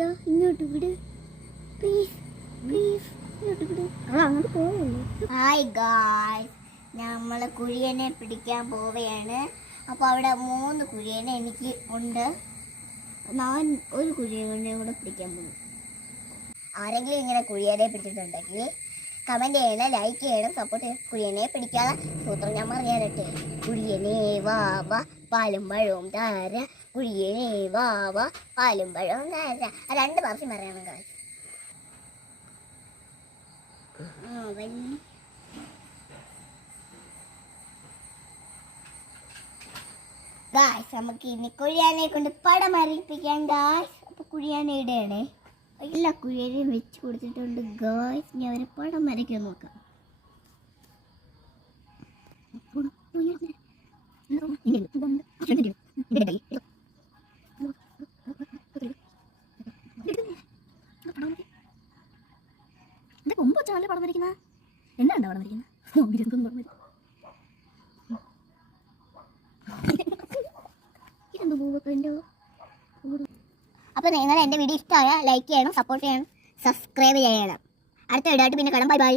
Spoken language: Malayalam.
ഇങ്ങോട്ട് വിട് പ്ലീസ് പ്ലീസ്, ഇങ്ങോട്ട് വിട്. അങ്ങോട്ട് പോവുള്ളൂ. ഹായ് ഗായ്സ്, നമ്മൾ കുഴിയനെ പിടിക്കാൻ പോവുകയാണ്. അപ്പോൾ അവിടെ 3 കുഴിയനെ എനിക്ക് ഉണ്ട്. ഞാൻ ഒരു കുഴിയനെ കൂടെ പിടിക്കാൻ പോകും. ആരെങ്കിലും ഇങ്ങനെ കുഴിയനെ പിടിച്ചിട്ടുണ്ടെങ്കിൽ കമൻറ്റ് ചെയ്യണം, ലൈക്ക് ചെയ്യണം, സപ്പോർട്ട് ചെയ്യണം. കുഴിയനെ പിടിക്കാതെ സൂത്രം ഞാൻ പറയാനട്ടെ. കുഴിയനെ വാവ പാലും പഴവും താര, കുഴിയനെ വാവ പാലും പഴവും താര. 2 പ്രാവശ്യം പറയണം ഗായ്സ്. ഗായ്സ്, നമുക്ക് ഇനി കുഴിയാനെ കൊണ്ട് പടം വരപ്പിക്കാം ഗായ്സ്. അപ്പോൾ കുഴിയാനെ ഇടണേ. എല്ലാ കുഴിയനെയും വെച്ച് കൊടുത്തിട്ടുണ്ട് ഗായ്സ്. ഞാൻ അവരെ പടം വരയ്ക്കാൻ നോക്കാം. എന്റെ കൊമ്പ് വെച്ചാണല്ലേ പടം വരയ്ക്കുന്ന? എന്നാണ് പടം വരയ്ക്കുന്നത്? ഇതെന്തോ പൂവൊക്കെ ഉണ്ടോ? അപ്പോൾ നിങ്ങൾ എൻ്റെ വീഡിയോ ഇഷ്ടമായ ലൈക്ക് ചെയ്യണം, സപ്പോർട്ട് ചെയ്യണം, സബ്സ്ക്രൈബ് ചെയ്യണം. അടുത്ത വീഡിയോ ആയിട്ട് പിന്നെ കാണാം. Bye bye.